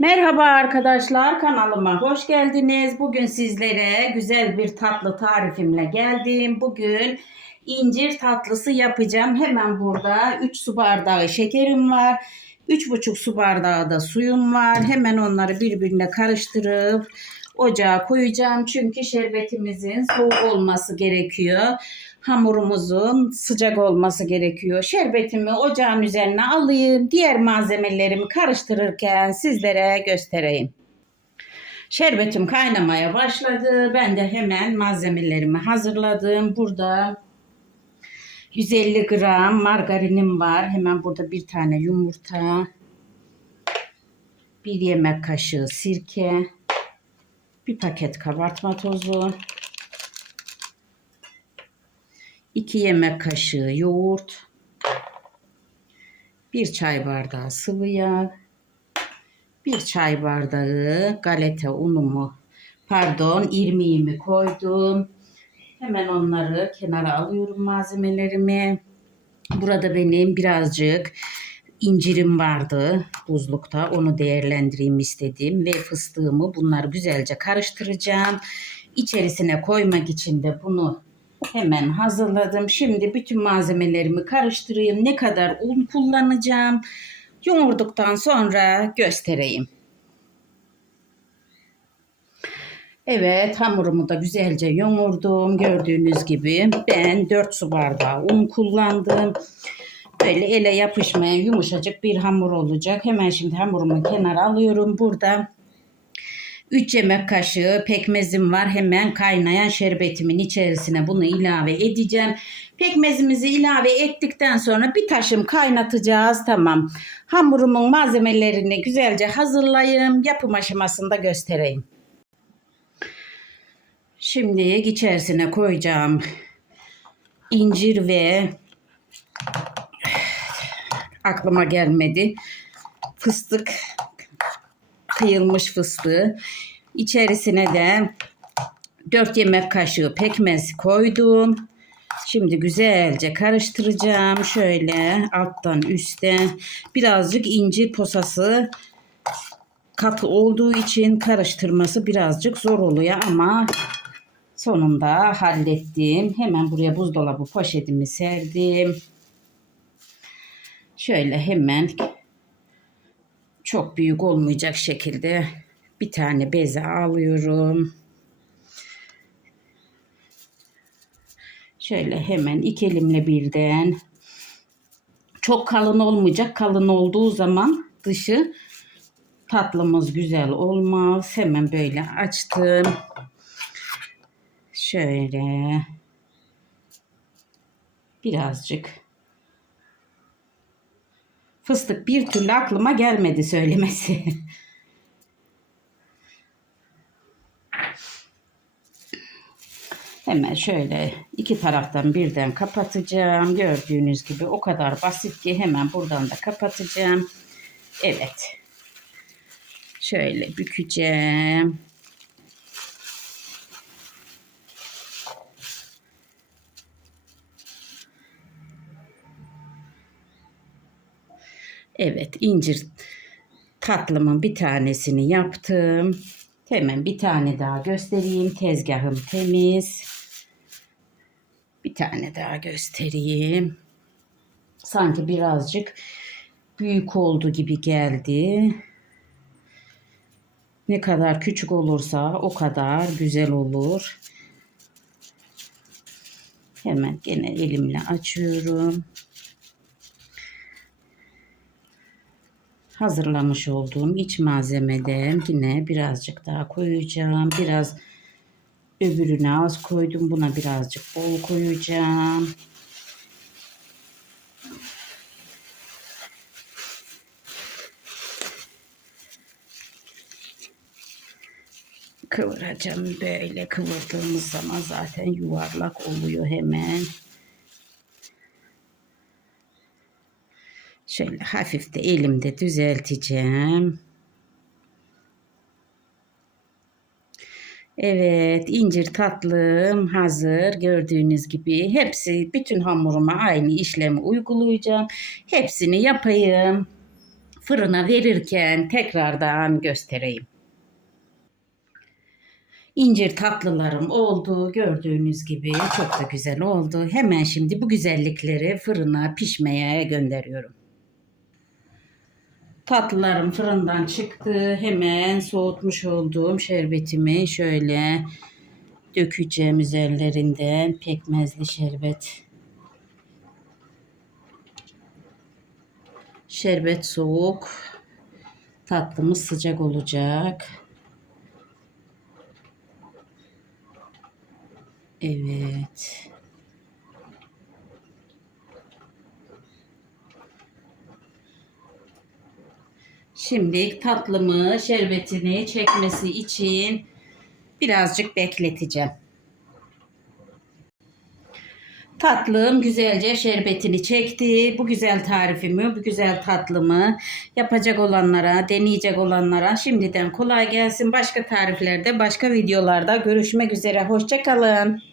Merhaba arkadaşlar kanalıma hoş geldiniz. Bugün sizlere güzel bir tatlı tarifimle geldim. Bugün incir tatlısı yapacağım. Hemen burada 3 su bardağı şekerim var. 3,5 su bardağı da suyum var. Hemen onları birbirine karıştırıp ocağa koyacağım. Çünkü şerbetimizin soğuk olması gerekiyor. Hamurumuzun sıcak olması gerekiyor. Şerbetimi ocağın üzerine alayım. Diğer malzemelerimi karıştırırken sizlere göstereyim. Şerbetim kaynamaya başladı. Ben de hemen malzemelerimi hazırladım. Burada 150 gram margarinim var. Hemen burada bir tane yumurta, bir yemek kaşığı sirke, bir paket kabartma tozu, 2 yemek kaşığı yoğurt, 1 çay bardağı sıvı yağ, 1 çay bardağı galeta unumu, pardon irmiğimi koydum. Hemen onları kenara alıyorum malzemelerimi. Burada benim birazcık incirim vardı buzlukta. Onu değerlendireyim istedim ve fıstığımı bunları güzelce karıştıracağım. İçerisine koymak için de bunu hemen hazırladım. Şimdi bütün malzemelerimi karıştırayım. Ne kadar un kullanacağım? Yoğurduktan sonra göstereyim. Evet hamurumu da güzelce yoğurdum. Gördüğünüz gibi ben 4 su bardağı un kullandım. Böyle ele yapışmayan yumuşacık bir hamur olacak. Hemen şimdi hamurumu kenara alıyorum. Burada 3 yemek kaşığı pekmezim var. Hemen kaynayan şerbetimin içerisine bunu ilave edeceğim. Pekmezimizi ilave ettikten sonra bir taşım kaynatacağız. Tamam. Hamurumun malzemelerini güzelce hazırlayayım. Yapım aşamasında göstereyim. Şimdi içerisine koyacağım incir ve aklıma gelmedi. Fıstık kıyılmış fıstığı. İçerisine de 4 yemek kaşığı pekmez koydum. Şimdi güzelce karıştıracağım. Şöyle alttan üste birazcık incir posası katı olduğu için karıştırması birazcık zor oluyor ama sonunda hallettim. Hemen buraya buzdolabı poşetimi serdim. Şöyle hemen çok büyük olmayacak şekilde bir tane beze alıyorum. Şöyle hemen iki elimle birden çok kalın olmayacak. Kalın olduğu zaman dışı tatlımız güzel olmaz. Hemen böyle açtım. Şöyle birazcık fıstık bir türlü aklıma gelmedi söylemesi. Hemen şöyle iki taraftan birden kapatacağım. Gördüğünüz gibi o kadar basit ki hemen buradan da kapatacağım. Evet. Şöyle bükeceğim. Evet incir tatlımın bir tanesini yaptım. Hemen bir tane daha göstereyim. Tezgahım temiz. Bir tane daha göstereyim. Sanki birazcık büyük oldu gibi geldi. Ne kadar küçük olursa o kadar güzel olur. Hemen gene elimle açıyorum. Hazırlamış olduğum iç malzemeden yine birazcık daha koyacağım. Biraz öbürüne az koydum. Buna birazcık bol koyacağım. Kıvıracağım böyle kıvırdığımız zaman zaten yuvarlak oluyor hemen. Şöyle hafif de elimde düzelteceğim. Evet, incir tatlım hazır. Gördüğünüz gibi hepsi bütün hamuruma aynı işlemi uygulayacağım. Hepsini yapayım. fırına verirken tekrardan göstereyim. İncir tatlılarım oldu. Gördüğünüz gibi çok da güzel oldu. Hemen şimdi bu güzellikleri fırına pişmeye gönderiyorum. Tatlılarım fırından çıktı. Hemen soğutmuş olduğum şerbetimi şöyle dökeceğim üzerlerinden pekmezli şerbet. Şerbet soğuk. Tatlımız sıcak olacak. Evet. Şimdi tatlımı şerbetini çekmesi için birazcık bekleteceğim. Tatlım güzelce şerbetini çekti. Bu güzel tarifimi, bu güzel tatlımı yapacak olanlara, deneyecek olanlara şimdiden kolay gelsin. Başka tariflerde, başka videolarda görüşmek üzere. Hoşçakalın.